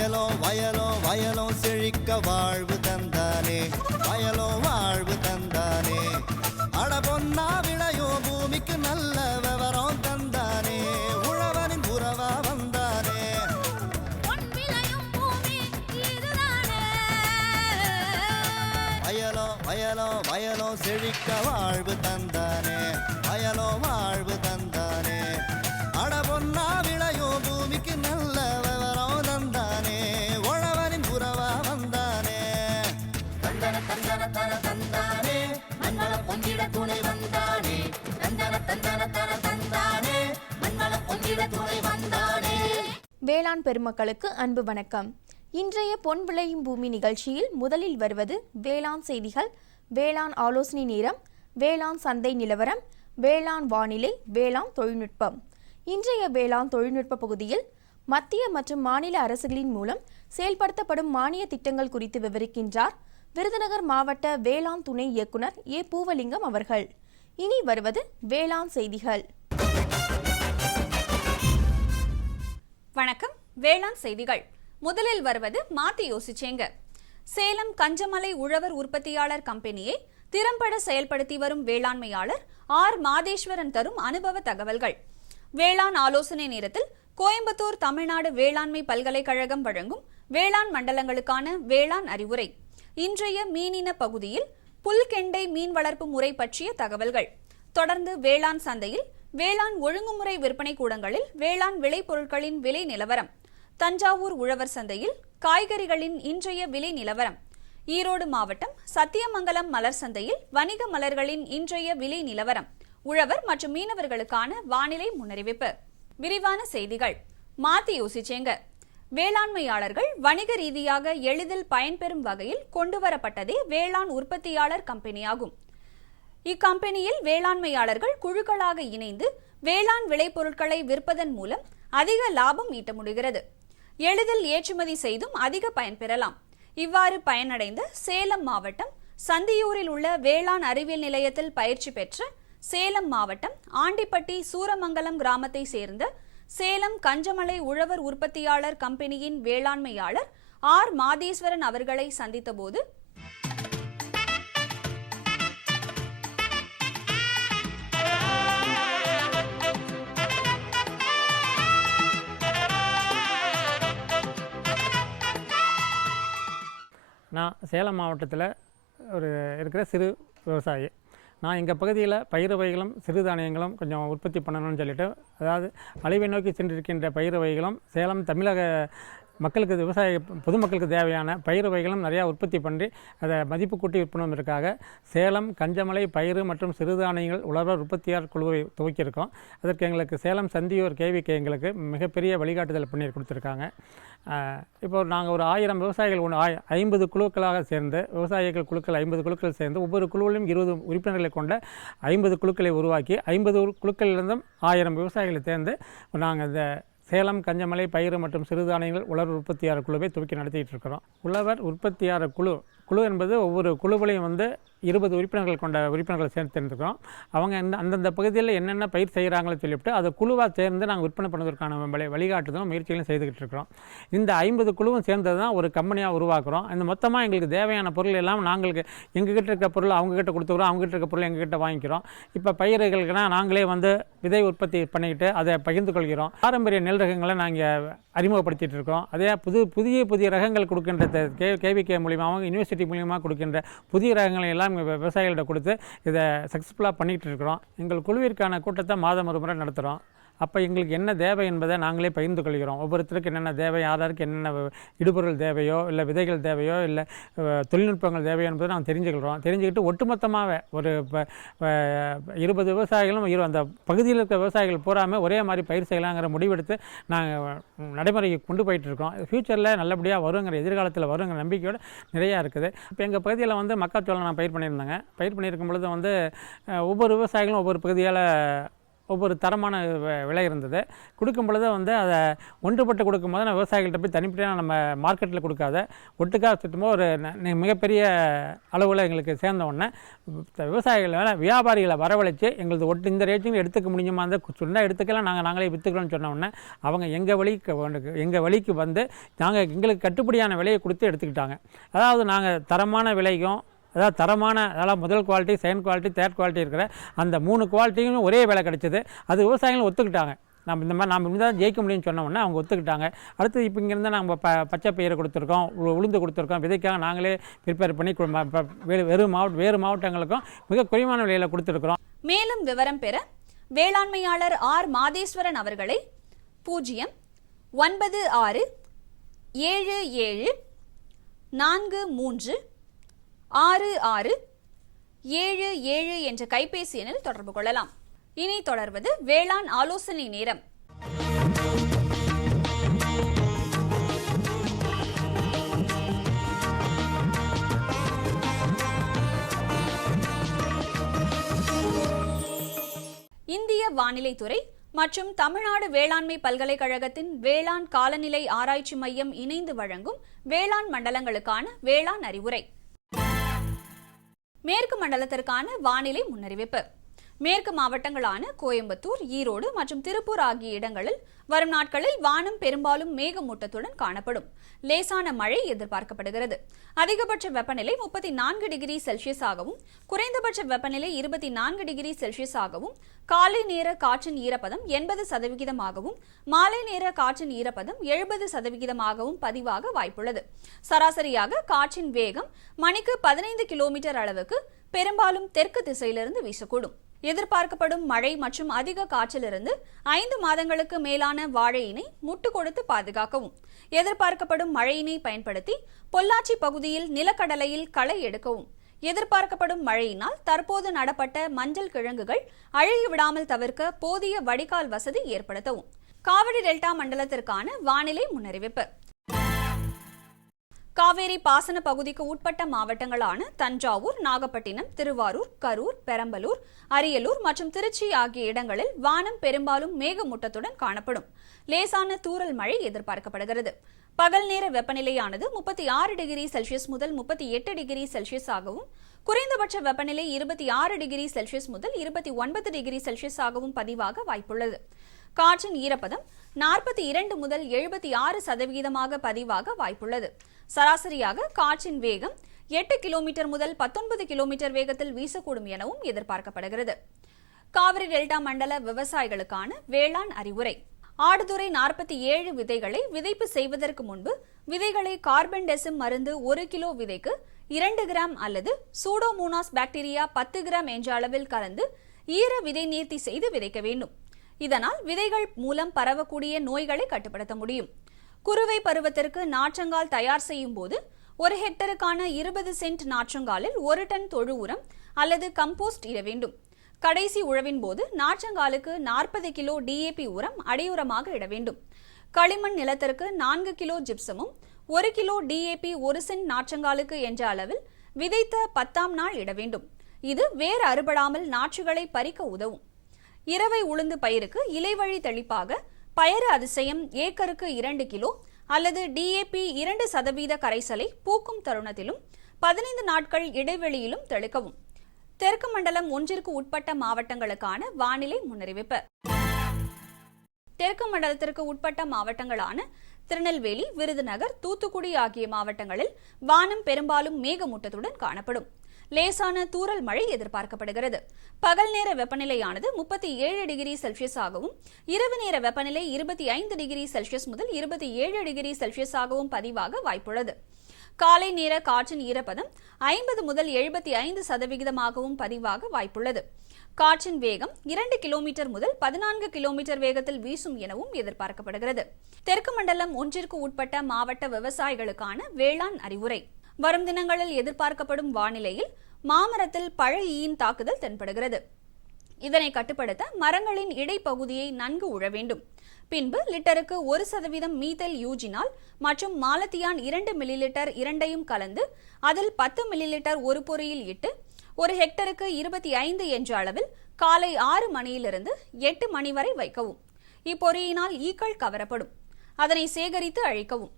வயலோ வயலோ வயலோ செழிக்க வாழ்வு தந்தானே, வயலோ வாழ்வு தந்தானே. அட பொன்னா விளையோ பூமிக்கு நல்ல விவரம் தந்தானே, உழவனின் உறவா வந்தானே. வயலோ வயலோ வயலோ செழிக்க வாழ்வு தந்தானே, வயலோ வாழ்வு தந்தானே. அட பொன்னா விளையோ பூமிக்கு நல்ல விவரம் தந்தானே, உழவனின் உறவா வந்தானே. தந்தன தந்தன தன தந்தானே, மண்வள பொங்கிட துணை வந்தானே. தந்தன தந்தன தன தந்தானே, மண்வள பொங்கிட துணை வந்தானே. வேளாண் பெருமக்களுக்கு அன்பு வணக்கம். இன்றைய பொன் விளையும் பூமி நிகழ்ச்சியில் முதலில் வருவது வேளாண் செய்திகள், வேளாண் ஆலோசனை நேரம், வேளாண் சந்தை நிலவரம், வேளாண் வானிலை, வேளாண் தொழில்நுட்பம். இன்றைய வேளாண் தொழில்நுட்ப பகுதியில் மத்திய மற்றும் மாநில அரசுகளின் மூலம் செயல்படுத்தப்படும் மானிய திட்டங்கள் குறித்து விவரிக்கின்றார் விருதுநகர் மாவட்ட வேளாண் துணை இயக்குனர் ஏ பூவலிங்கம் அவர்கள். இனி வருவது வேளாண் செய்திகள். வணக்கம். வேளாண் செய்திகள். முதலில் வருவது மாத்தி யோசிச்சேங்க. சேலம் கஞ்சமலை உழவர் உற்பத்தியாளர் கம்பெனியை திறம்பட செயல்படுத்தி வரும் வேளாண்மையாளர் ஆர் மாதேஸ்வரன் தரும் அனுபவ தகவல்கள். வேளாண் ஆலோசனை நேரத்தில் கோயம்புத்தூர் தமிழ்நாடு வேளாண்மை பல்கலைக்கழகம் வழங்கும் வேளாண் மண்டலங்களுக்கான வேளாண் அறிவுரை. இன்றைய மீனின பகுதியில் புல்கெண்டை மீன் வளர்ப்பு முறை பற்றிய தகவல்கள். தொடர்ந்து வேளாண் சந்தையில் வேளாண் ஒழுங்குமுறை விற்பனை கூடங்களில் வேளாண் விளைபொருட்களின் விலை நிலவரம். தஞ்சாவூர் உழவர் சந்தையில் காய்கறிகளின் இன்றைய விலை நிலவரம். ஈரோடு மாவட்டம் சத்தியமங்கலம் மலர் சந்தையில் வணிக மலர்களின் இன்றைய விலை நிலவரம். உழவர் மற்றும் மீனவர்களுக்கான வானிலை முன்னறிவிப்பு. விரிவான செய்திகள். மாத்தி யோசிச்சேங்க. வேளாண்மையாளர்கள் வணிக ரீதியாக எளிதில் பயன்பெறும் வகையில் கொண்டுவரப்பட்டதே வேளாண் உற்பத்தியாளர் கம்பெனியாகும். இக்கம்பெனியில் வேளாண்மையாளர்கள் குழுக்களாக இணைந்து வேளாண் விளைபொருட்களை விற்பதன் மூலம் அதிக லாபம் ஈட்ட முடிகிறது. எளிதில் ஏற்றுமதி செய்தும் அதிக பயன்பெறலாம். இவ்வாறு பயனடைந்த சேலம் மாவட்டம் சந்தியூரில் உள்ள வேளாண் அறிவியல் நிலையத்தில் பயிற்சி பெற்ற சேலம் மாவட்டம் ஆண்டிப்பட்டி சூரமங்கலம் கிராமத்தை சேர்ந்த சேலம் கஞ்சமலை உழவர் உற்பத்தியாளர் கம்பெனியின் வேளாண்மையாளர் ஆர் மாதேஸ்வரன் அவர்களை சந்தித்த போது நான் சேலம் மாவட்டத்தில் இருக்கிற சிறு விவசாயி. நான் எங்கள் பகுதியில் பயிர் வகைகளும் சிறுதானியங்களும் கொஞ்சம் உற்பத்தி பண்ணணும்னு சொல்லிட்டு, அதாவது அழிவை நோக்கி சென்றிருக்கின்ற பயிர் வகைகளும் சேலம் தமிழக மக்களுக்கு விவசாய பொதுமக்களுக்கு தேவையான பயிர் வகைகளும் நிறையா உற்பத்தி பண்ணி அதை மதிப்பு கூட்டி விற்பனதற்காக சேலம் கஞ்சமலை பயிர் மற்றும் சிறுதானியங்கள் உழவர் உற்பத்தியாளர் குழுவை துவக்கியிருக்கோம். அதற்கு எங்களுக்கு சேலம் சந்தியூர் கேவிக்கு எங்களுக்கு மிகப்பெரிய வழிகாட்டுதல் பண்ணி கொடுத்துருக்காங்க. இப்போ நாங்கள் ஒரு 1000 விவசாயிகள் 50 குழுக்களாக சேர்ந்து விவசாயிகள் குழுக்கள் 50 குழுக்கள் சேர்ந்து ஒவ்வொரு குழுவிலும் 20 உறுப்பினர்களை கொண்ட 50 குழுக்களை உருவாக்கி 50 குழுக்களிலிருந்தும் 1000 விவசாயிகளை சேர்ந்து நாங்கள் இந்த சேலம் கஞ்சமலை பயிர் மற்றும் சிறுதானியங்கள் உழவர் உற்பத்தியாளர் குழுவை துவக்கி நடத்திட்டு இருக்கிறோம். உழவர் உற்பத்தியாளர் குழு என்பது ஒவ்வொரு குழுவிலையும் 20 உறுப்பினர்கள் கொண்ட உறுப்பினர்களை சேர்த்துருக்கிறோம். அவங்க அந்தந்த பகுதியில் என்னென்ன பயிர் செய்கிறாங்கன்னு சொல்லிவிட்டு அதை குழுவாக சேர்ந்து நாங்கள் விற்பனை பண்ணுவதற்கான வழிகாட்டுதலும் முயற்சிகளும் செய்துக்கிட்டு இருக்கிறோம். இந்த 50 குழுவும் சேர்ந்தது தான் ஒரு கம்பெனியாக உருவாக்குறோம். இந்த மொத்தமாக எங்களுக்கு தேவையான பொருள் எல்லாம் நாங்களுக்கு எங்ககிட்ட இருக்க பொருள் அவங்ககிட்ட கொடுத்துக்கிறோம், அவங்ககிட்ட இருக்க பொருள் எங்ககிட்ட வாங்கிக்கிறோம். இப்போ பயிர்களுக்குனா நாங்களே விதை உற்பத்தி பண்ணிக்கிட்டு அதை பகிர்ந்து கொள்கிறோம். பாரம்பரிய நெல் ரகங்களை நாங்கள் அறிமுகப்படுத்திட்டு இருக்கோம். அதே புதிய ரகங்கள் கொடுக்கின்ற கேவிகே மூலியமாகவும் யூனிவர்சிட்டி மூலியமாக கொடுக்கின்ற புதிய ரகங்களை எல்லாம் விவசாயிகள்கிட்ட கொடுத்து இதை சக்ஸஸ்ஃபுல்லாக பண்ணிகிட்டு இருக்கிறோம். எங்கள் குழுவிற்கான கூட்டத்தை மாதம் ஒரு முறை நடத்துகிறோம். அப்போ எங்களுக்கு என்ன தேவை என்பதை நாங்களே பகிர்ந்து கொள்கிறோம். ஒவ்வொருத்தருக்கு என்னென்ன தேவை, யாராருக்கு என்னென்ன இடுபொருள் தேவையோ இல்லை விதைகள் தேவையோ இல்லை தொழில்நுட்பங்கள் தேவையோ என்பதை நாங்கள் தெரிஞ்சுக்கிட்டு ஒட்டுமொத்தமாக ஒரு 20 விவசாயிகளும் அந்த பகுதியில் இருக்கிற விவசாயிகள் பூராமல் ஒரே மாதிரி பயிர் செய்யலாங்கிற முடிவெடுத்து நாங்கள் நடைமுறைக்கு கொண்டு போயிட்டுருக்கோம். ஃப்யூச்சரில் நல்லபடியாக வருங்கிற எதிர்காலத்தில் வருங்கிற நம்பிக்கையோடு நிறையா இருக்குது. இப்போ எங்கள் பகுதியில் மக்காச்சோளம் நான் பயிர் பண்ணியிருந்தேங்க. பயிர் பண்ணியிருக்கும் பொழுது ஒவ்வொரு விவசாயிகளும் ஒவ்வொரு பகுதியால் ஒவ்வொரு தரமான விலை இருந்தது. கொடுக்கும் பொழுது வந்து அதை ஒன்றுபட்டு கொடுக்கும்போது நான் விவசாயிகள்கிட்ட போய் தனிப்படையாக நம்ம மார்க்கெட்டில் கொடுக்காத ஒட்டுக்காக சுற்றும்போது ஒரு மிகப்பெரிய அளவில் எங்களுக்கு சேர்ந்த உடனே விவசாயிகளை வியாபாரிகளை வரவழைச்சு எங்களது இந்த ரேட்டிங் எடுத்துக்க முடியுமா அந்த சொன்னால் எடுத்துக்கலாம், நாங்களே விற்றுக்கலாம்னு சொன்ன உடனே அவங்க எங்கள் வழிக்கு வந்து எங்களுக்கு கட்டுப்படியான விலையை கொடுத்து எடுத்துக்கிட்டாங்க. அதாவது நாங்கள் தரமான விலைக்கும் அதெல்லாம் முதல் quality, second quality, third quality இருக்கிற அந்த 3 குவாலிட்டியும் ஒரே விலை கிடைச்சிது. அது விவசாயிகளும் ஒத்துக்கிட்டாங்க. நாம் தான் ஜெயிக்க முடியும்னு சொன்ன உடனே அவங்க ஒத்துக்கிட்டாங்க. அடுத்து இப்போ இங்கேருந்து நம்ம பச்சை பயிரை கொடுத்துருக்கோம், உளுந்து கொடுத்துருக்கோம், விதைக்காக நாங்களே ப்ரிப்பேர் பண்ணி வேறு மாவட்டங்களுக்கும் மிக குறைவான விலையில் கொடுத்துருக்குறோம். மேலும் விவரம் பெற வேளாண்மையாளர் ஆர் மாதேஸ்வரன் அவர்களை 096743677 என்ற கைபேசி எண்ணில் தொடர்பு கொள்ளலாம். இனி தொடர்வது வேளாண் ஆலோசனை நேரம். இந்திய வானிலைத்துறை மற்றும் தமிழ்நாடு வேளாண்மை பல்கலைக்கழகத்தின் வேளாண் காலநிலை ஆராய்ச்சி மையம் இணைந்து வழங்கும் வேளாண் மண்டலங்களுக்கான வேளாண் அறிவுரை. மேற்கு மண்டலத்திற்கான வானிலை முன்னறிவிப்பு. மேற்கு மாவட்டங்களான கோயம்புத்தூர், ஈரோடு மற்றும் திருப்பூர் ஆகிய இடங்களில் வரும் நாட்களில் வானம் பெரும்பாலும் மேகமூட்டத்துடன் காணப்படும். லேசான மழை எதிர்பார்க்கப்படுகிறது. அதிகபட்ச வெப்பநிலை 34 டிகிரி செல்சியஸ் ஆகவும் குறைந்தபட்ச வெப்பநிலை 24 டிகிரி செல்சியஸ் ஆகவும் காலை நேர காற்றின் ஈரப்பதம் 80% மாலை நேர காற்றின் ஈரப்பதம் 70% பதிவாக வாய்ப்புள்ளது. சராசரியாக காற்றின் வேகம் மணிக்கு 15 கிலோமீட்டர் அளவுக்கு பெரும்பாலும் தெற்கு திசையிலிருந்து வீசக்கூடும். எதிர்பார்க்கப்படும் மழை மற்றும் அதிக காற்றிலிருந்து 5 மாதங்களுக்கு மேலான வாழையினை முட்டு கொடுத்து பாதுகாக்கவும். எதிர்பார்க்கப்படும் மழையினை பயன்படுத்தி பொள்ளாச்சி பகுதியில் நிலக்கடலையில் களை எடுக்கவும். எதிர்பார்க்கப்படும் மழையினால் தற்போது நடப்பட்ட மஞ்சள் கிழங்குகள் அழுகிவிடாமல் தவிர்க்க போதிய வடிகால் வசதி ஏற்படுத்தவும். காவிரி டெல்டா மண்டலத்திற்கான வானிலை முன்னறிவிப்பு. காவேரி பாசன பகுதிக்கு உட்பட்ட மாவட்டங்களான தஞ்சாவூர், நாகப்பட்டினம், திருவாரூர், கரூர், பெரம்பலூர், அரியலூர் மற்றும் திருச்சி ஆகிய இடங்களில் வானம் பெரும்பாலும் மேகமூட்டத்துடன் காணப்படும். லேசான தூறல் மழை எதிர்பார்க்கப்படுகிறது. பகல் நேர வெப்பநிலையானது 36 டிகிரி செல்சியஸ் முதல் 38 டிகிரி செல்சியஸ் ஆகவும் குறைந்தபட்ச வெப்பநிலை 26 டிகிரி செல்சியஸ் முதல் 29 டிகிரி செல்சியஸ் ஆகவும் பதிவாக வாய்ப்புள்ளது. காற்றின் ஈரப்பதம் 42 முதல் 76% பதிவாக வாய்ப்புள்ளது. சராசரியாக காற்றின் வேகம் 8 கிலோமீட்டர் முதல் 19 கிலோமீட்டர் வேகத்தில் வீசக்கூடும் எனவும் எதிர்பார்க்கப்படுகிறது. காவிரி டெல்டா மண்டல விவசாயிகளுக்கான வேளாண் அறிவுரை. ஆடுதுறை 47 விதைகளை விதைப்பு செய்வதற்கு முன்பு விதைகளை கார்பன் டெசிம் மருந்து 1 கிலோ விதைக்கு 2 கிராம் அல்லது சூடோமோனாஸ் பாக்டீரியா 10 கிராம் என்ற அளவில் கலந்து ஈர விதை நீர்த்தி செய்து விதைக்க வேண்டும். இதனால் விதைகள் மூலம் பரவக்கூடிய நோய்களை கட்டுப்படுத்த முடியும். குறுவை பருவத்திற்கு நாற்றங்கால் தயார் செய்யும் போது 1 ஹெக்டருக்கான 20 சென்ட் நாற்றங்காலில் 1 டன் தொழு உரம் அல்லது கம்போஸ்ட் இட வேண்டும். கடைசி உழவின் போது நாற்றங்காலுக்கு 40 கிலோ டிஏபி உரம் அடியுரமாக இட வேண்டும். களிமண் நிலத்திற்கு 4 கிலோ ஜிப்சமும் 1 கிலோ டிஏபி 1 சென்ட் நாற்றங்காலுக்கு என்ற அளவில் விதைத்த 10ஆம் நாள் இட வேண்டும். இது வேர் அறுபடாமல் நாற்றுகளை பறிக்க உதவும். இரவை உளுந்து பயிருக்கு இலைவழி தெளிப்பாக பயறு அதிசயம் ஏக்கருக்கு 2 கிலோ அல்லது டிஏபி 2% கரைசலை பூக்கும் தருணத்திலும் 15 நாட்கள் இடைவெளியிலும் தெளிக்கவும். தெற்கு மண்டலம் 1ற்கு உட்பட்ட மாவட்டங்களுக்கான வானிலை முன்னறிவிப்பு. தெற்கு மண்டலத்திற்கு உட்பட்ட மாவட்டங்களான திருநெல்வேலி, விருதுநகர், தூத்துக்குடி ஆகிய மாவட்டங்களில் வானம் பெரும்பாலும் மேகமூட்டத்துடன் காணப்படும். லேசான தூறல் மழை எதிர்பார்க்கப்படுகிறது. பகல் நேர வெப்பநிலையானது 37 டிகிரி செல்சியஸ் ஆகவும் இரவு நேர வெப்பநிலை 25 டிகிரி செல்சியஸ் முதல் 27 டிகிரி செல்சியஸ் ஆகவும் பதிவாக வாய்ப்புள்ளது. காலை நேர காற்றின் ஈரப்பதம் 50 முதல் 75% பதிவாக வாய்ப்புள்ளது. காற்றின் வேகம் 2 கிலோமீட்டர் முதல் 14 கிலோமீட்டர் வேகத்தில் வீசும் எனவும் எதிர்பார்க்கப்படுகிறது. தெற்கு மண்டலம் 1ற்கு உட்பட்ட மாவட்ட விவசாயிகளுக்கான வேளாண் அறிவுரை. வரும் தினங்களில் எதிர்பார்க்கப்படும் வானிலையில் மாமரத்தில் பழ ஈயின் தாக்குதல் தென்படுகிறது. இதனை கட்டுப்படுத்த மரங்களின் இடைப்பகுதியை நன்கு உழ வேண்டும். பின்பு லிட்டருக்கு 1% மீத்தல் யூஜினால் மற்றும் மாலத்தியான் 2 மில்லிலிட்டர் இரண்டையும் கலந்து அதில் 10 மில்லிலிட்டர் ஒரு பொறியில் இட்டு 1 ஹெக்டருக்கு 25 என்ற அளவில் காலை 6 மணியிலிருந்து 8 மணி வரை வைக்கவும். இப்பொறியினால் ஈக்கள் கவரப்படும். அதனை சேகரித்து அழிக்கவும்.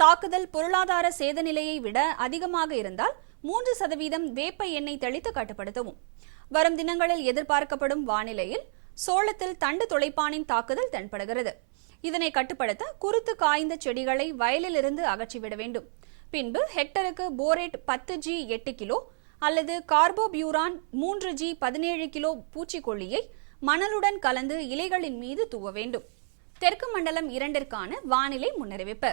தாக்குதல் பொருளாதார சேத நிலையை விட அதிகமாக இருந்தால் 3% வேப்ப எண்ணெய் தெளித்து கட்டுப்படுத்தவும். வரும் தினங்களில் எதிர்பார்க்கப்படும் வானிலையில் சோளத்தில் தண்டு துளைப்பானின் தாக்குதல் தென்படுகிறது. இதனை கட்டுப்படுத்த குருத்து காய்ந்த செடிகளை வயலில் இருந்து அகற்றிவிட வேண்டும். பின்பு ஹெக்டருக்கு போரேட் 10G 8 கிலோ அல்லது கார்போபியூரான் 3G 17 கிலோ பூச்சிக்கொல்லியை மணலுடன் கலந்து இலைகளின் மீது தூவ வேண்டும். தெற்கு மண்டலம் 2ற்கான வானிலை முன்னறிவிப்பு.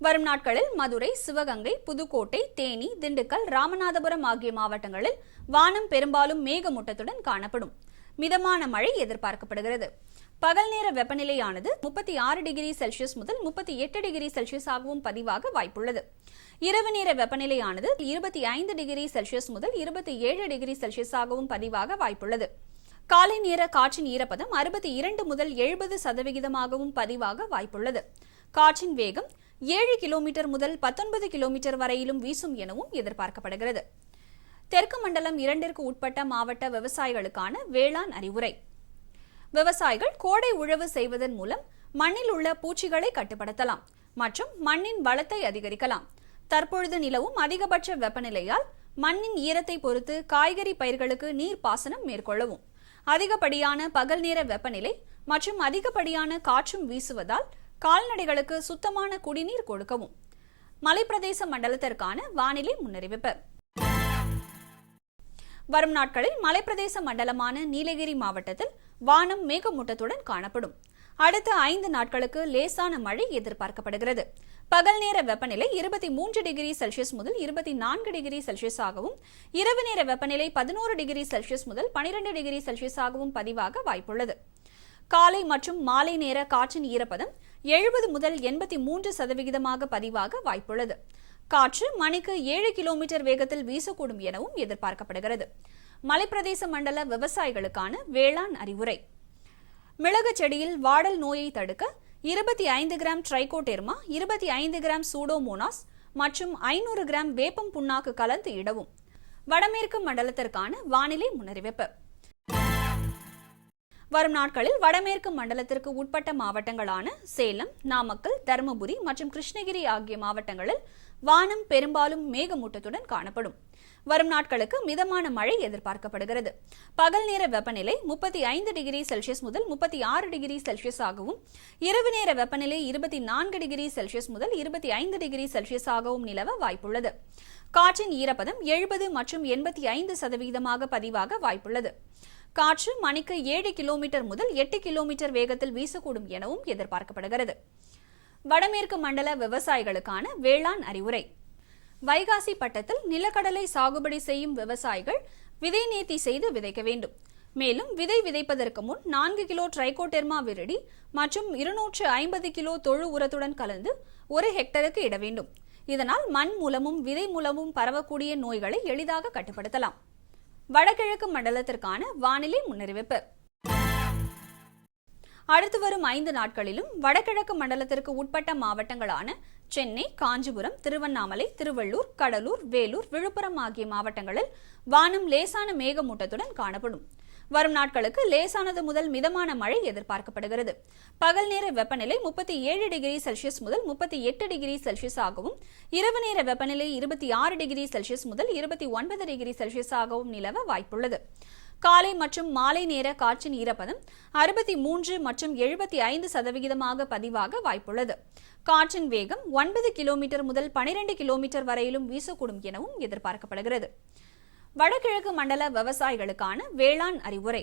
வரும் நாட்களில் மதுரை, சிவகங்கை, புதுக்கோட்டை, தேனி, திண்டுக்கல், ராமநாதபுரம் ஆகிய மாவட்டங்களில் வானம் பெரும்பாலும் மேகமூட்டத்துடன் காணப்படும். மிதமான மழை எதிர்பார்க்கப்படுகிறது. பகல் நேர வெப்பநிலையானது 36 டிகிரி செல்சியஸ் முதல் 38 டிகிரி செல்சியஸ் ஆகவும் பதிவாக வாய்ப்புள்ளது. இரவு நேர வெப்பநிலையானது 25 டிகிரி செல்சியஸ் முதல் 27 டிகிரி செல்சியஸ் ஆகவும் பதிவாக வாய்ப்புள்ளது. காலை நேர காற்றின் ஈரப்பதம் 62 முதல் 70% பதிவாக வாய்ப்புள்ளது. காற்றின் வேகம் 7 கிலோமீட்டர் முதல் 19 கிலோமீட்டர் வரையிலும் வீசும் எனவும் எதிர்பார்க்கப்படுகிறது. தெற்கு மண்டலம் 2ற்கு உட்பட்ட மாவட்ட விவசாயிகளுக்கான வேளாண் அறிவுரை. விவசாயிகள் கோடை உழவு செய்வதன் மூலம் மண்ணில் உள்ள பூச்சிகளை கட்டுப்படுத்தலாம் மற்றும் மண்ணின் வளத்தை அதிகரிக்கலாம். தற்பொழுது நிலவும் அதிகபட்ச வெப்பநிலையால் மண்ணின் ஈரத்தை பொறுத்து காய்கறி பயிர்களுக்கு நீர் பாசனம் மேற்கொள்ளவும். அதிகப்படியான பகல் நேர வெப்பநிலை மற்றும் அதிகப்படியான காற்றும் வீசுவதால் கால்நடைகளுக்கு சுத்தமான குடிநீர் கொடுக்கவும். மலைப்பிரதேச மண்டலத்திற்கான வானிலை முன்னறிவிப்பு. வரும் நாட்களில் மலைப்பிரதேச மண்டலமான நீலகிரி மாவட்டத்தில் வானம் மேகமூட்டத்துடன் காணப்படும். அடுத்த 5 நாட்களுக்கு லேசான மழை எதிர்பார்க்கப்படுகிறது. பகல் நேர வெப்பநிலை 23 டிகிரி செல்சியஸ் முதல் 24 டிகிரி செல்சியஸ் ஆகவும், இரவு நேர வெப்பநிலை 11 டிகிரி செல்சியஸ் முதல் 12 டிகிரி செல்சியஸ் ஆகவும் பதிவாக வாய்ப்புள்ளது. காலை மற்றும் மாலை நேர காற்றின் ஈரப்பதம் 70 முதல் 83% பதிவாக வாய்ப்புள்ளது. காற்று மணிக்கு 7 கிலோமீட்டர் வேகத்தில் வீசக்கூடும் எனவும் எதிர்பார்க்கப்படுகிறது. மலைப்பிரதேச மண்டல விவசாயிகளுக்கான வேளாண் அறிவுரை. மிளகு செடியில் வாடல் நோயை தடுக்க 25 கிராம் ட்ரைகோடெர்மா, 25 கிராம் சூடோமோனாஸ் மற்றும் 500 கிராம் வேப்பம் புண்ணாக்கு கலந்து இடவும். வடமேற்கு மண்டலத்திற்கான வானிலை முன்னறிவிப்பு. வரும் நாட்களில் வடமேற்கு மண்டலத்திற்கு உட்பட்ட மாவட்டங்களான சேலம், நாமக்கல், தருமபுரி மற்றும் கிருஷ்ணகிரி ஆகிய மாவட்டங்களில் வானம் பெரும்பாலும் மேகமூட்டத்துடன் காணப்படும். வரும் நாட்களுக்கு மிதமான மழை எதிர்பார்க்கப்படுகிறது. பகல் நேர வெப்பநிலை 35 டிகிரி செல்சியஸ் முதல் 36 டிகிரி செல்சியஸ் ஆகவும், இரவு நேர வெப்பநிலை 24 டிகிரி செல்சியஸ் முதல் 25 டிகிரி செல்சியஸ் ஆகவும் நிலவ வாய்ப்புள்ளது. காற்றின் ஈரப்பதம் 70 மற்றும் 85% பதிவாக வாய்ப்புள்ளது. காற்று மணிக்கு 7 கிலோமீட்டர் முதல் 8 கிலோமீட்டர் வேகத்தில் வீசக்கூடும் எனவும் எதிர்பார்க்கப்படுகிறது. வடமேற்கு மண்டல விவசாயிகளுக்கான வேளாண் அறிவுரை. வைகாசி பட்டத்தில் நிலக்கடலை சாகுபடி செய்யும் விவசாயிகள் விதை நேர்த்தி செய்து விதைக்க வேண்டும். மேலும் விதை விதைப்பதற்கு முன் 4 கிலோ ட்ரைகோடெர்மா விரிடி மற்றும் 250 கிலோ தொழு உரத்துடன் கலந்து 1 ஹெக்டருக்கு இட வேண்டும். இதனால் மண் மூலமும் விதை மூலமும் பரவக்கூடிய நோய்களை எளிதாக கட்டுப்படுத்தலாம். வடகிழக்கு மண்டலத்திற்கான வானிலை முன்னறிவிப்பு. அடுத்து வரும் 5 நாட்களிலும் வடகிழக்கு மண்டலத்திற்கு உட்பட்ட மாவட்டங்களான சென்னை, காஞ்சிபுரம், திருவண்ணாமலை, திருவள்ளூர், கடலூர், வேலூர், விழுப்புரம் ஆகிய மாவட்டங்களில் வானம் லேசான மேகமூட்டத்துடன் காணப்படும். வரும் நாட்களுக்கு லேசானது முதல் மிதமான மழை எதிர்பார்க்கப்படுகிறது. பகல் நேர வெப்பநிலை 37 டிகிரி செல்சியஸ் முதல் 38 டிகிரி செல்சியஸ் ஆகவும், இரவு நேர வெப்பநிலை 26 டிகிரி செல்சியஸ் முதல் 29 டிகிரி செல்சியஸ் ஆகவும் நிலவ வாய்ப்புள்ளது. காலை மற்றும் மாலை நேர காற்றின் ஈரப்பதம் 63 மற்றும் 75% பதிவாக வாய்ப்புள்ளது. காற்றின் வேகம் 9 கிலோமீட்டர் முதல் 12 கிலோமீட்டர் வரையிலும் வீசக்கூடும் எனவும் எதிர்பார்க்கப்படுகிறது. வடகிழக்கு மண்டல விவசாயிகளுக்கான வேளாண் அறிவுரை.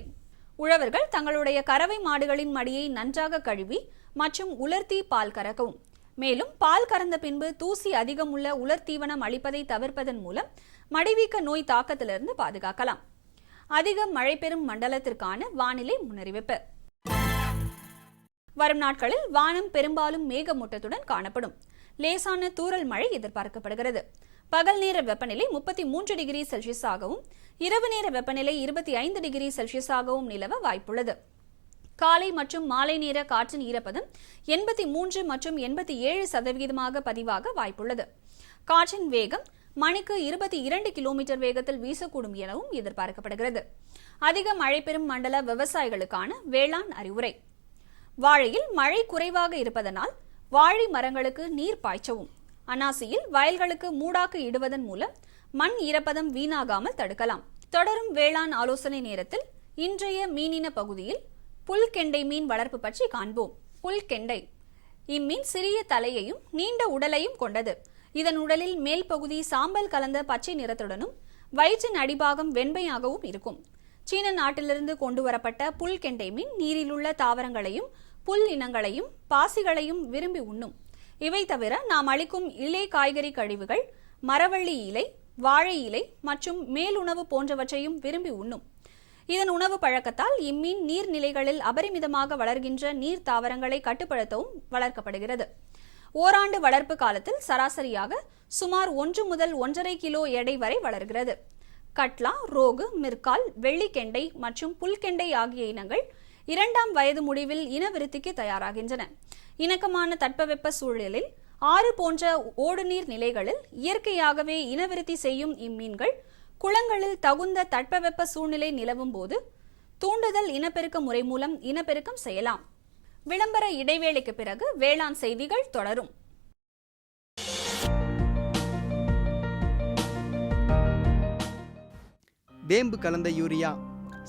உழவர்கள் தங்களுடைய கறவை மாடுகளின் மடியை நன்றாக கழுவி மற்றும் உலர்த்தி பால் கறக்கவும். மேலும் பால் கறந்த பின்பு தூசி அதிகமுள்ள உலர் தீவனம் அளிப்பதை தவிர்ப்பதன் மூலம் மடிவீக்க நோய் தாக்கத்திலிருந்து பாதுகாக்கலாம். அதிக மழை பெறும் மண்டலத்திற்கான வானிலை முன்னறிவிப்பு. வரும் நாட்களில் வானம் பெரும்பாலும் மேகமூட்டத்துடன் காணப்படும். லேசான தூறல் மழை எதிர்பார்க்கப்படுகிறது. பகல் நேர வெப்பநிலை 33 டிகிரி செல்சியஸ் ஆகவும், இரவு நேர வெப்பநிலை 25 டிகிரி செல்சியஸ் ஆகவும் நிலவ வாய்ப்புள்ளது. காலை மற்றும் மாலை நேர காற்றின் ஈரப்பதம் 83 மற்றும் 87% பதிவாக வாய்ப்புள்ளது. காற்றின் வேகம் மணிக்கு 22 கிலோமீட்டர் வேகத்தில் வீசக்கூடும் எனவும் எதிர்பார்க்கப்படுகிறது. அதிக மழை பெறும் மண்டல விவசாயிகளுக்கான வேளாண் அறிவுரை. வாழையில் மழை குறைவாக இருப்பதனால் வாழை மரங்களுக்கு நீர் பாய்ச்சவும். அனாசியில் வயல்களுக்கு மூடாக்கு இடுவதன் மூலம் மண் ஈரப்பதம் வீணாகாமல் தடுக்கலாம். தொடரும் வேளாண் ஆலோசனை நேரத்தில் இன்றைய மீனின பகுதியில் புல்கெண்டை மீன் வளர்ப்பு பற்றி காண்போம். புல்கெண்டை இம்மீன் சிறிய தலையையும் நீண்ட உடலையும் கொண்டது. இதன் உடலில் மேல் பகுதி சாம்பல் கலந்த பச்சை நிறத்துடனும் வயிற்றின் அடிபாகம் வெண்மையாகவும் இருக்கும். சீன நாட்டிலிருந்து கொண்டு வரப்பட்ட புல்கெண்டை மீன் நீரிலுள்ள தாவரங்களையும் புல் இனங்களையும் பாசிகளையும் விரும்பி உண்ணும். இவை தவிர நாம் அளிக்கும் இலை காய்கறி கழிவுகள், மரவள்ளி இலை, வாழை இலை மற்றும் மேலுணவு போன்றவற்றையும் விரும்பி உண்ணும். இதன் உணவு பழக்கத்தால் இம்மீன் நீர்நிலைகளில் அபரிமிதமாக வளர்கின்ற நீர் தாவரங்களை கட்டுப்படுத்தவும் வளர்க்கப்படுகிறது. ஓராண்டு வளர்ப்பு காலத்தில் சராசரியாக சுமார் 1 முதல் 1.5 கிலோ எடை வரை வளர்கிறது. கட்லா, ரோகு, மிர்கால், வெள்ளிக்கெண்டை மற்றும் புல்கெண்டை ஆகிய இனங்கள் 2ஆம் வயது முடிவில் இனவிருத்திக்கு தயாராகின்றன. இணக்கமான தட்பவெப்ப சூழலில் ஆறு போன்ற ஓடுநீர் நிலைகளில் இயற்கையாகவே இனவிருத்தி செய்யும் இம்மீன்கள் குளங்களில் தகுந்த தட்பவெப்ப சூழ்நிலை நிலவும் போது தூண்டுதல் இனப்பெருக்க முறை மூலம் இனப்பெருக்கம் செய்யலாம். விளம்பர இடைவேளைக்கு பிறகு வேளாண் செய்திகள் தொடரும். வேம்பு கலந்த யூரியா.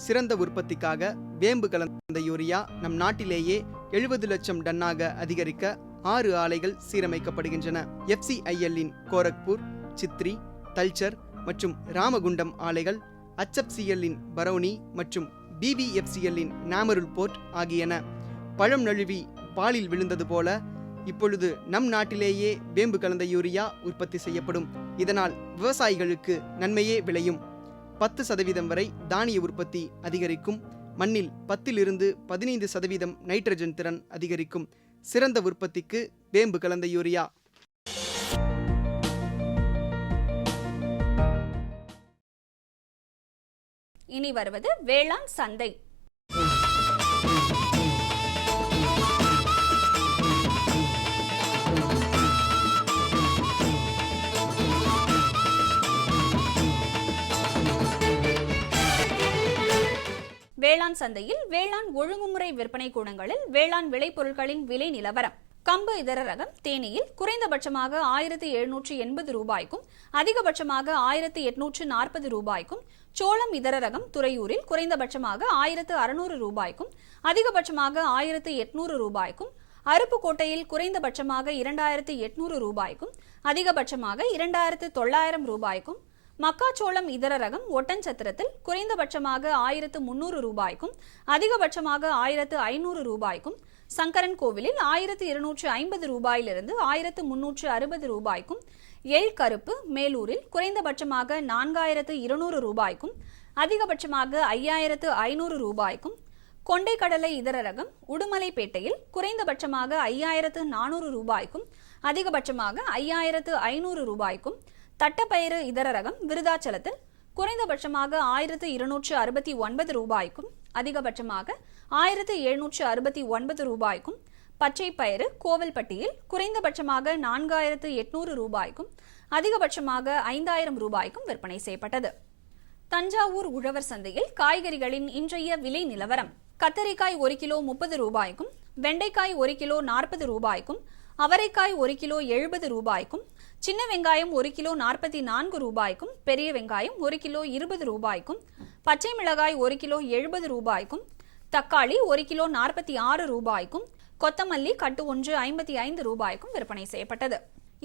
சிறந்த உற்பத்திக்காக வேம்பு கலந்த யூரியா நம் நாட்டிலேயே 70 லட்சம் டன்னாக அதிகரிக்க 6 ஆலைகள் சீரமைக்கப்படுகின்றன. FCIL-இன் கோரக்பூர், சித்ரி, தல்ச்சர் மற்றும் ராமகுண்டம் ஆலைகள், HFCL-இன் பரௌனி மற்றும் BVFCL-இன் நாமருல் போர்ட் ஆகியன. பழம் நழுவி பாலில் விழுந்தது போல இப்பொழுது நம் நாட்டிலேயே வேம்பு கலந்த யூரியா உற்பத்தி செய்யப்படும். இதனால் விவசாயிகளுக்கு நன்மையே விளையும். 10% வரை தானிய உற்பத்தி அதிகரிக்கும். மண்ணில் 10 to 15% நைட்ரஜன் திறன் அதிகரிக்கும். சிறந்த உற்பத்திக்கு வேம்பு கலந்த யூரியா. இனி வருவது வேளாண் சந்தை. வேளாண் சந்தையில் வேளாண் ஒழுங்குமுறை விற்பனை கூடங்களில் வேளாண் விளைபொருட்களின் விலை நிலவரம். கம்பு இதர ரகம் தேனியில் குறைந்தபட்சமாக 1780 ரூபாய்க்கும் அதிகபட்சமாக 1840 ரூபாய்க்கும், சோளம் இதர ரகம் துறையூரில் குறைந்தபட்சமாக 1600 ரூபாய்க்கும் அதிகபட்சமாக 1800 ரூபாய்க்கும், அருப்புக்கோட்டையில் குறைந்தபட்சமாக 2800 ரூபாய்க்கும் அதிகபட்சமாக 2900 ரூபாய்க்கும், மக்காச்சோளம் இதர ரகம் ஒட்டன்சத்திரத்தில் குறைந்தபட்சமாக 1300 ரூபாய்க்கும் அதிகபட்சமாக 1500 ரூபாய்க்கும், சங்கரன் கோவிலில் 1250 ரூபாயிலிருந்து 1360 ரூபாய்க்கும், எள் கருப்பு மேலூரில் குறைந்தபட்சமாக 4200 ரூபாய்க்கும் அதிகபட்சமாக 5500 ரூபாய்க்கும், கொண்டைக்கடலை இதர ரகம் உடுமலைப்பேட்டையில் குறைந்தபட்சமாக 5400 ரூபாய்க்கும் அதிகபட்சமாக 5500 ரூபாய்க்கும், தட்டப்பயிறு இதர ரகம் விருதாச்சலத்தில் குறைந்தபட்சமாக 1269 ரூபாய்க்கும் அதிகபட்சமாக 1769 ரூபாய்க்கும், பச்சை பயிறு கோவில்பட்டியில் குறைந்தபட்சமாக 4800 ரூபாய்க்கும் அதிகபட்சமாக 5000 ரூபாய்க்கும் விற்பனை செய்யப்பட்டது. தஞ்சாவூர் உழவர் சந்தையில் காய்கறிகளின் இன்றைய விலை நிலவரம். கத்தரிக்காய் 1 கிலோ 30 ரூபாய்க்கும், வெண்டைக்காய் 1 கிலோ 40 ரூபாய்க்கும், அவரைக்காய் 1 கிலோ 70 ரூபாய்க்கும், சின்ன வெங்காயம் 1 கிலோ 44 ரூபாய்க்கும், பெரிய வெங்காயம் 1 கிலோ 20 ரூபாய்க்கும், பச்சை மிளகாய் 1 கிலோ 70 ரூபாய்க்கும், தக்காளி 1 கிலோ 46 ரூபாய்க்கும், கொத்தமல்லி கட்டு ஒன்று 55 ரூபாய்க்கும் விற்பனை செய்யப்பட்டது.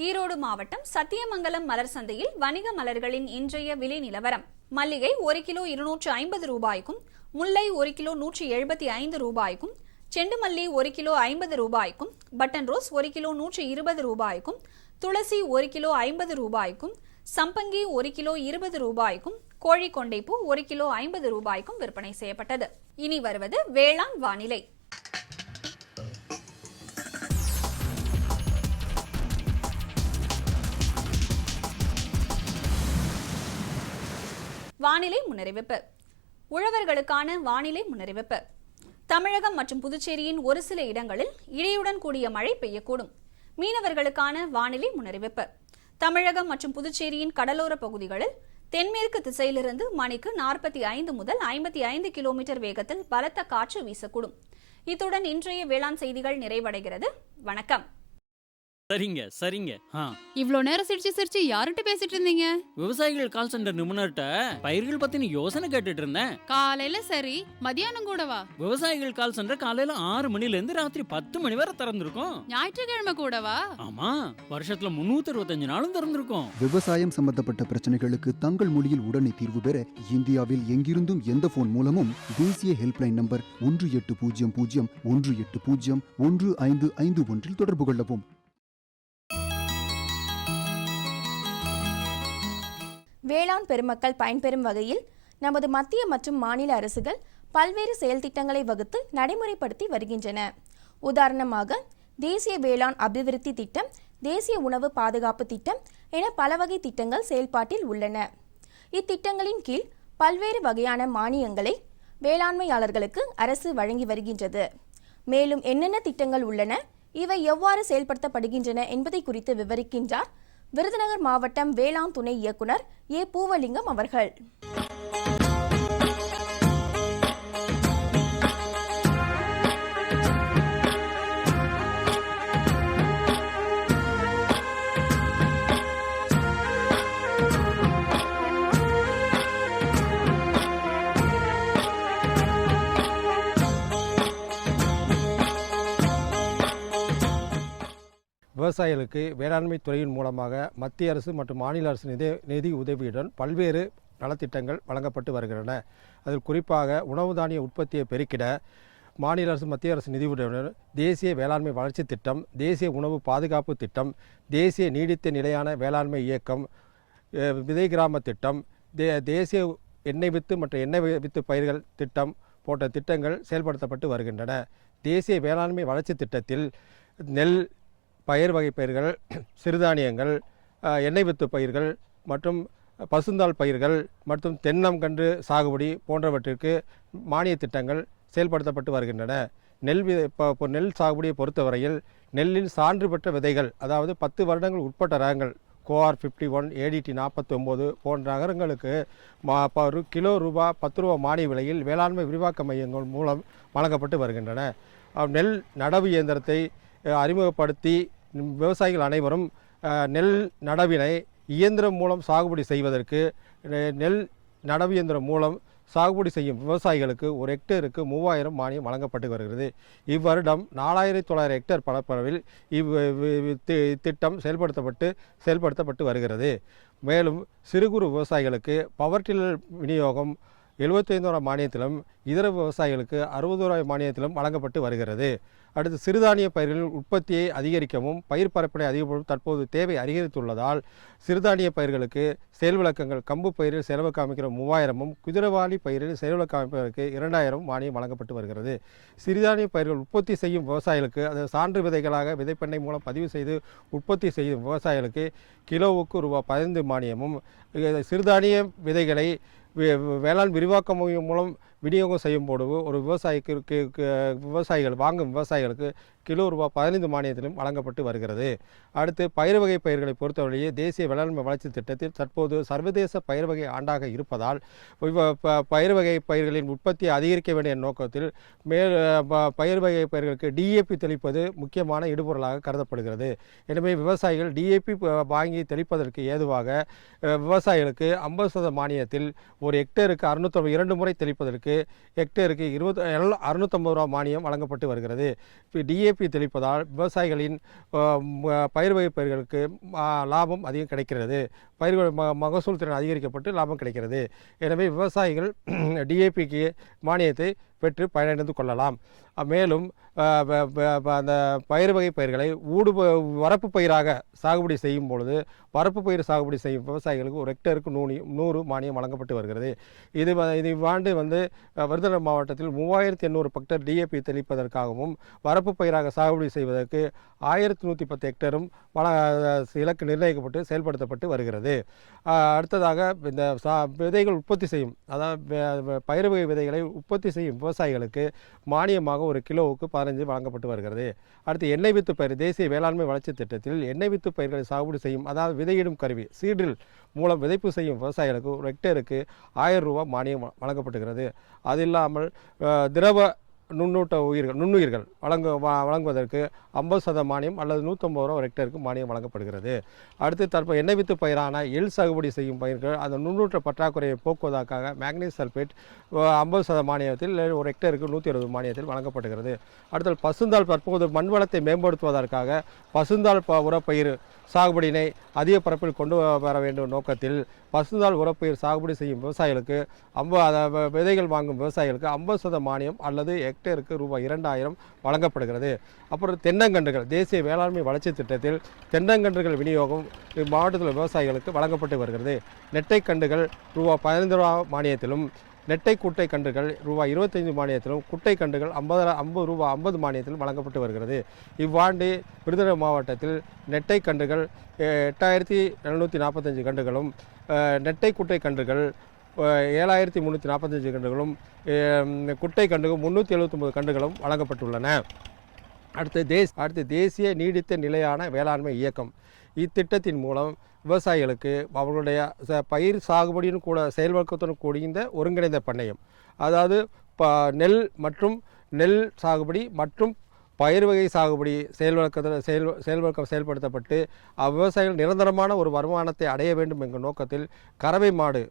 ஈரோடு மாவட்டம் சத்தியமங்கலம் மலர் சந்தையில் வணிக மலர்களின் இன்றைய விலை நிலவரம். மல்லிகை 1 கிலோ 250 ரூபாய்க்கும், முல்லை 1 கிலோ 175 ரூபாய்க்கும், செண்டுமல்லி 1 கிலோ 50 ரூபாய்க்கும், பட்டன் ரோஸ் 1 கிலோ 120 ரூபாய்க்கும், துளசி 1 கிலோ 50 ரூபாய்க்கும், சம்பங்கி 1 கிலோ 20 ரூபாய்க்கும், கோழிக்கொண்டைப்பூ 1 கிலோ 50 ரூபாய்க்கும் விற்பனை செய்யப்பட்டது. இனி வருவது வேளாண் வானிலை. வானிலை முன்னறிவிப்பு. உழவர்களுக்கான வானிலை முன்னறிவிப்பு. தமிழகம் மற்றும் புதுச்சேரியின் ஒரு சில இடங்களில் இடியுடன் கூடிய மழை பெய்யக்கூடும். மீனவர்களுக்கான வானிலை முன்னறிவிப்பு. தமிழகம் மற்றும் புதுச்சேரியின் கடலோர பகுதிகளில் தென்மேற்கு திசையிலிருந்து மணிக்கு 45 முதல் 55 கிலோமீட்டர் வேகத்தில் பலத்த காற்று வீசக்கூடும். இத்துடன் இன்றைய வேளாண் செய்திகள் நிறைவடைகிறது. வணக்கம். சரிங்க. இவ்ளோ நேரம் சிரிச்சு யார்கிட்ட பேசிட்டு இருந்தீங்க? விவசாயிகள் கால் சென்டர் நிபுணர்கிட்ட பயிர்கள் பத்தின யோசனை கேட்டுட்டு இருந்தேன். காலையில சரி, மதியானம் கூடவா? விவசாயிகள் கால் சென்டர் காலையில 6 மணில இருந்து ராத்திரி 10 மணி வரை திறந்திருக்கும். ஞாயிற்றுக்கிழமை கூடவா? ஆமா, வருஷத்துல 365 நாளும் திறந்திருக்கும். விவசாயம் சம்பந்தப்பட்ட பிரச்சனைகளுக்கு தங்கள் மொழியில் உடனே தீர்வு பெற இந்தியாவில் எங்கிருந்தும் எந்த போன் மூலமும் தேசிய ஹெல்ப்லைன் நம்பர் 1800 தொடர்பு கொள்ளவும். வேளாண் பெருமக்கள் பயன்பெறும் வகையில் நமது மத்திய மற்றும் மாநில அரசுகள் பல்வேறு செயல் திட்டங்களை வகுத்து நடைமுறைப்படுத்தி வருகின்றன. உதாரணமாக தேசிய வேளாண் அபிவிருத்தி திட்டம், தேசிய உணவு பாதுகாப்பு திட்டம் என பல வகை திட்டங்கள் செயல்பாட்டில் உள்ளன. இத்திட்டங்களின் கீழ் பல்வேறு வகையான மானியங்களை வேளாண்மையாளர்களுக்கு அரசு வழங்கி வருகின்றது. மேலும் என்னென்ன திட்டங்கள் உள்ளன, இவை எவ்வாறு செயல்படுத்தப்படுகின்றன என்பதை குறித்து விவரிக்கின்றார் விருதுநகர் மாவட்டம் வேளாண் துணை இயக்குனர் ஏ. பூவலிங்கம் அவர்கள். விவசாயிகளுக்கு வேளாண்மை துறையின் மூலமாக மத்திய அரசு மற்றும் மாநில அரசு நிதி உதவியுடன் பல்வேறு நலத்திட்டங்கள் வழங்கப்பட்டு வருகின்றன. அதில் குறிப்பாக உணவு தானிய உற்பத்தியை பெருக்கிட மாநில அரசு மத்திய அரசு நிதி உதவியுடன் தேசிய வேளாண்மை வளர்ச்சி திட்டம், தேசிய உணவு பாதுகாப்பு திட்டம், தேசிய நீடித்த நிலையான வேளாண்மை இயக்கம், விதை கிராம திட்டம், தேசிய எண்ணெய் வித்து மற்றும் எண்ணெய் வித்து பயிர்கள் திட்டம் போன்ற திட்டங்கள் செயல்படுத்தப்பட்டு வருகின்றன. தேசிய வேளாண்மை வளர்ச்சி திட்டத்தில் நெல், பயிர் வகை பயிர்கள், சிறுதானியங்கள், எண்ணெய் வித்து பயிர்கள் மற்றும் பசுந்தாள் பயிர்கள் மற்றும் தென்னங்கன்று சாகுபடி போன்றவற்றிற்கு மானிய திட்டங்கள் செயல்படுத்தப்பட்டு வருகின்றன. நெல் சாகுபடியை பொறுத்தவரையில் நெல்லில் சான்று பெற்ற விதைகள், அதாவது 10 வருடங்கள் உட்பட்ட ரகங்கள் கோஆர் 51, ADT 49 போன்ற ரகங்களுக்கு கிலோ ரூபாய் 10 மானிய விலையில் வேளாண்மை விரிவாக்க மையங்கள் மூலம் வழங்கப்பட்டு வருகின்றன. நெல் நடவு இயந்திரத்தை அறிமுகப்படுத்தி விவசாயிகள் அனைவரும் நெல் நடவினை இயந்திரம் மூலம் சாகுபடி செய்வதற்கு நெல் நடவு இயந்திரம் மூலம் சாகுபடி செய்யும் விவசாயிகளுக்கு ஒரு ஹெக்டேருக்கு 3000 மானியம் வழங்கப்பட்டு வருகிறது. இவ்வருடம் 4900 ஹெக்டேர் பரப்பளவில் இத்திட்டம் செயல்படுத்தப்பட்டு வருகிறது. மேலும் சிறு குறு விவசாயிகளுக்கு பவர் டில்லர் விநியோகம் 75,000 மானியத்திலும் இதர விவசாயிகளுக்கு 60,000 மானியத்திலும் வழங்கப்பட்டு வருகிறது. அடுத்து சிறுதானிய பயிர்களின் உற்பத்தியை அதிகரிக்கவும் பயிர் பரப்பினை அதிகப்படுத்தும் தற்போது தேவை அதிகரித்துள்ளதால் சிறுதானிய பயிர்களுக்கு செயல் விளக்கங்கள், கம்பு பயிரில் செயல்விளக்கம் அமைக்கிற 3000, குதிரைவாலி பயிரில் செயல்விளக்கம் அமைப்பதற்கு 2000 மானியம் வழங்கப்பட்டு வருகிறது. சிறுதானிய பயிர்கள் உற்பத்தி செய்யும் விவசாயிகளுக்கு, அது சான்று விதைகளாக விதைப்பண்ணை மூலம் பதிவு செய்து உற்பத்தி செய்யும் விவசாயிகளுக்கு கிலோவுக்கு ரூபாய் 15 மானியமும், சிறுதானிய விதைகளை வேளாண் விரிவாக்க மையம் மூலம் விநியோகம் செய்யும் போது ஒரு வாங்கும் விவசாயிகளுக்கு கிலோ ரூபாய் 15 மானியத்திலும் வழங்கப்பட்டு வருகிறது. அடுத்து பயிர் வகை பயிர்களை பொறுத்தவரையே தேசிய வேளாண்மை வளர்ச்சி திட்டத்தில் தற்போது சர்வதேச பயிர் வகை ஆண்டாக இருப்பதால் பயிர் வகை பயிர்களின் உற்பத்தியை அதிகரிக்க வேண்டிய நோக்கத்தில் பயிர் வகை பயிர்களுக்கு DAP தெளிப்பது முக்கியமான இடுபொருளாக கருதப்படுகிறது. எனவே விவசாயிகள் DAP வாங்கி தெளிப்பதற்கு ஏதுவாக விவசாயிகளுக்கு 50% மானியத்தில் ஒரு ஹெக்டேருக்கு 2 முறை தெளிப்பதற்கு ஹெக்டேருக்கு 650 ரூபா மானியம் வழங்கப்பட்டு வருகிறது. DAP தெளிப்பதால் விவசாயிகளின் பயிர் வகை பயிர்களுக்கு லாபம் அதிகம் கிடைக்கிறது. பயிர்கள் மகசூல் திறன் அதிகரிக்கப்பட்டு லாபம் கிடைக்கிறது. எனவே விவசாயிகள் DAPக்கு மானியத்தை பெற்று பயனடைந்து கொள்ளலாம். மேலும் அந்த பயிர் வகை பயிர்களை வரப்பு பயிராக சாகுபடி செய்யும் பொழுது வரப்பு பயிர் சாகுபடி செய்யும் விவசாயிகளுக்கு ஒரு ஹெக்டேருக்கு 100 மானியம் வழங்கப்பட்டு வருகிறது. இது இவ்வாண்டு விருதுநகர் மாவட்டத்தில் 3800 ஹெக்டேர் DAP தெளிப்பதற்காகவும் வரப்பு பயிராக சாகுபடி செய்வதற்கு 1110 ஹெக்டேரும் இலக்கு நிர்ணயிக்கப்பட்டு செயல்படுத்தப்பட்டு வருகிறது. வழங்கப்படுகிறது. அடுத்ததாக இந்த விதைகள் உற்பத்தி செய்யும், அதாவது பயிர் வகை விதைகளை உற்பத்தி செய்யும் விவசாயிகளுக்கு மானியமாக ஒரு கிலோவுக்கு 15 வழங்கப்பட்டு வருகிறது. அடுத்து எண்ணெய் வித்து பயிர் தேசிய வேளாண்மை வளர்ச்சி திட்டத்தில் எண்ணெய் வித்து பயிர்களை சாகுபடி செய்யும், அதாவது விதையிடும் கருவி சீடில் மூலம் விதைப்பு செய்யும் விவசாயிகளுக்கு ஒரு ஹெக்டேருக்கு 1000 ரூபா மானியம் வழங்கப்படுகிறது. அது இல்லாமல் திரவ நுண்ணுயிர்கள் வழங்குவதற்கு 50% மானியம் அல்லது 150 ரூபா ஒரு ஹெக்டேருக்கு மானியம் வழங்கப்படுகிறது. அடுத்து தற்போது எண்ணெய் வித்து பயிரான எள் சாகுபடி செய்யும் பயிர்கள் அந்த நுண்ணூற்ற பற்றாக்குறையை போக்குவதற்காக மேக்னீஸ் சல்பேட் 50% மானியத்தில் ஒரு ஹெக்டேருக்கு 160 மானியத்தில் வழங்கப்படுகிறது. அடுத்து பசுந்தாள் தற்போது மண் வளத்தை மேம்படுத்துவதற்காக பசுந்தாள் உரப்பயிர் சாகுபடியினை அதிக பரப்பில் கொண்டு வர வேண்டும் நோக்கத்தில் பசுந்தாள் உரப்பயிர் சாகுபடி செய்யும் விவசாயிகளுக்கு விதைகள் வாங்கும் விவசாயிகளுக்கு 50% மானியம் அல்லது ஹெக்டேருக்கு ரூபாய் 2000 வழங்கப்படுகிறது. அப்புறம் தென்னங்கன்றுகள் தேசிய வேளாண்மை வளர்ச்சி திட்டத்தில் தென்னங்கன்றுகள் விநியோகம் மாவட்டத்தில் விவசாயிகளுக்கு வழங்கப்பட்டு வருகிறது. நெட்டை கன்றுகள் ரூபாய் 15 ரூபா மானியத்திலும் நெட்டை குட்டை கன்றுகள் ரூபாய் 25 மானியத்திலும் குட்டை கன்றுகள் 50 மானியத்திலும் வழங்கப்பட்டு வருகிறது. இவ்வாண்டு விருதுநகர் மாவட்டத்தில் நெட்டை கன்றுகள் 8745 கன்றுகளும் நெட்டை குட்டை கன்றுகள் 7345 கன்றுகளும் குட்டை கன்றுகள் 379 கன்றுகளும் வழங்கப்பட்டுள்ளன. அடுத்து தேசிய நீடித்த நிலையான வேளாண்மை இயக்கம். இத்திட்டத்தின் மூலம் விவசாயிகளுக்கு அவர்களுடைய பயிர் சாகுபடியும் கூட செயல்வழக்கத்துடன் கூடிய ஒருங்கிணைந்த பண்ணையம், அதாவது நெல் சாகுபடி மற்றும் பயிர் வகை சாகுபடி செயல்வழக்கம் செயல்படுத்தப்பட்டு விவசாயிகள் நிரந்தரமான ஒரு வருமானத்தை அடைய வேண்டும் என்ற நோக்கத்தில் கறவை மாடு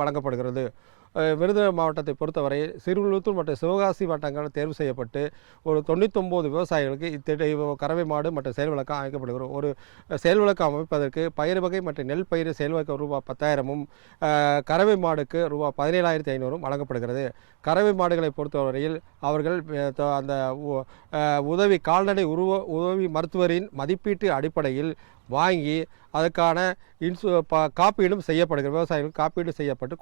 வழங்கப்படுகிறது. விருதுநகர் மாவட்டத்தை பொறுத்தவரை சிறுகுளத்தூர் மற்றும் சிவகாசி வட்டங்கள் தேர்வு செய்யப்பட்டு ஒரு 99 விவசாயிகளுக்கு கறவை மாடு மற்றும் செயல்விளக்கம் அமைக்கப்படுகிறது. ஒரு செயல்விளக்கம் அமைப்பதற்கு பயிர் வகை மற்றும் நெல் பயிர் செயல்விளக்கம் ரூபாய் 10,000ம் கறவை மாடுக்கு ரூபாய் 17,500ம் வழங்கப்படுகிறது. கறவை மாடுகளை பொறுத்தவரையில் அவர்கள் அந்த கால்நடை உதவி மருத்துவரின் மதிப்பீட்டு அடிப்படையில் வாங்கி அதுக்கான காப்பீடும் செய்யப்படுகிறது. விவசாயிகள் காப்பீடு செய்யப்பட்டு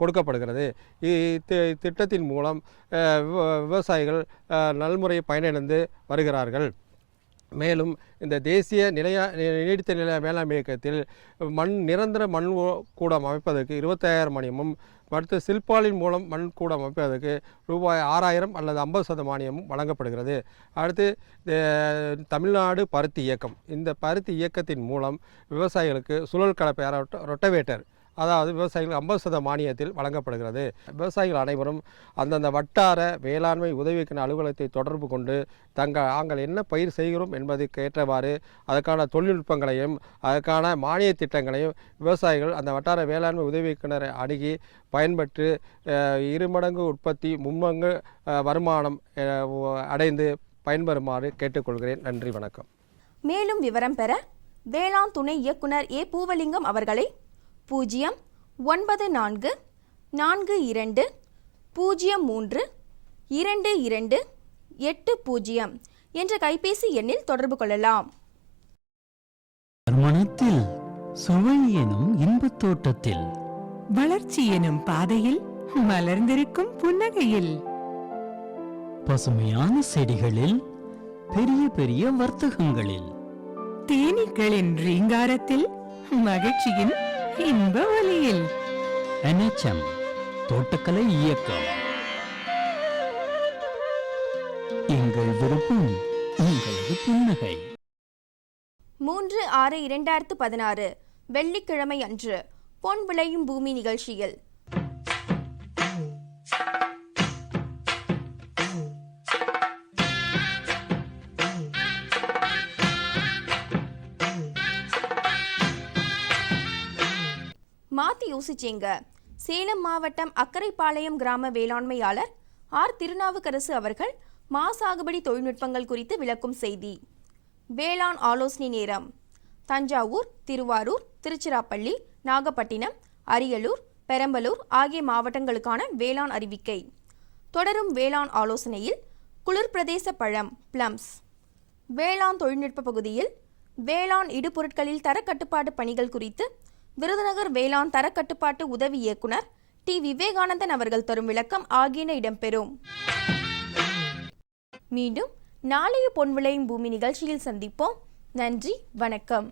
கொடுக்கப்படுகிறது. இத்திட்டத்தின் மூலம் விவசாயிகள் நல்முறையை பயனடைந்து வருகிறார்கள். மேலும் இந்த தேசிய நீடித்த நிலை மேலாண்மை இயக்கத்தில் நிரந்தர மண் கூடம் அமைப்பதற்கு 25,000 மானியமும் அடுத்து சில்பாலின் மூலம் மண் கூடம் அமைப்பதற்கு ரூபாய் 6,000 அல்லது 50% மானியமும் வழங்கப்படுகிறது. அடுத்து தமிழ்நாடு பருத்தி இயக்கம். இந்த பருத்தி இயக்கத்தின் மூலம் விவசாயிகளுக்கு சுழல் கலப்பை ரொட்டவேட்டர், அதாவது விவசாயிகள் 50% மானியத்தில் வழங்கப்படுகிறது. விவசாயிகள் அனைவரும் அந்தந்த வட்டார வேளாண்மை உதவிக்கான அலுவலகத்தை தொடர்பு கொண்டு தாங்கள் என்ன பயிர் செய்கிறோம் என்பதற்கு ஏற்றவாறு அதற்கான தொழில்நுட்பங்களையும் அதற்கான மானிய திட்டங்களையும் விவசாயிகள் அந்த வட்டார வேளாண்மை உதவிக்கிணரை அணுகி பயன்பெற்று 2 மடங்கு உற்பத்தி 3 மடங்கு வருமானம் அடைந்து பயன்பெறுமாறு கேட்டுக்கொள்கிறேன். நன்றி, வணக்கம். மேலும் விவரம் பெற வேளாண் துணை இயக்குனர் ஏ பூவலிங்கம் அவர்களை 09442032280 என்ற கைபேசி எண்ணில் தொடர்பு கொள்ளலாம். மனத்தில் சுவை எனும் இன்பத் தோட்டத்தில், வளர்ச்சி எனும் பாதையில், மலர்ந்திருக்கும் புன்னகையில், பசுமையான செடிகளில், பெரிய பெரிய வர்த்தகங்களில், தேனீக்களின் ரீங்காரத்தில், மகிழ்ச்சியின் இன்ப ஒலியில். NHM தோட்டக்கலை இயக்கம். எங்கள் விருப்பம் உங்களது புன்னகை. 3/6/2016 வெள்ளிக்கிழமை அன்று பொன் விளையும் பூமி நிகழ்ச்சியில் மாத்தி யோசிச்சேங்க. சேலம் மாவட்டம் அக்கரைப்பாளையம் கிராம வேளாண்மையாளர் ஆர். திருநாவுக்கரசு அவர்கள் மா சாகுபடி தொழில்நுட்பங்கள் குறித்து விளக்கும் செய்தி. வேளாண் ஆலோசனை நேரம். தஞ்சாவூர், திருவாரூர், திருச்சிராப்பள்ளி, நாகப்பட்டினம், அரியலூர், பெரம்பலூர் ஆகிய மாவட்டங்களுக்கான வேளாண் அறிவிக்கை. தொடரும் வேளாண் ஆலோசனையில் குளிர் பிரதேச பழம் பிளம்ஸ். வேளாண் தொழில்நுட்ப பகுதியில் வேளாண் இடுபொருட்களில் தரக்கட்டுப்பாடு பணிகள் குறித்து விருதுநகர் வேளாண் தரக்கட்டுப்பாட்டு உதவி இயக்குனர் டி. விவேகானந்தன் அவர்கள் தரும் விளக்கம் ஆகியன இடம்பெறும். மீண்டும் நாளைய பொன் விளையும் பூமி நிகழ்ச்சியில் சந்திப்போம். நன்றி, வணக்கம்.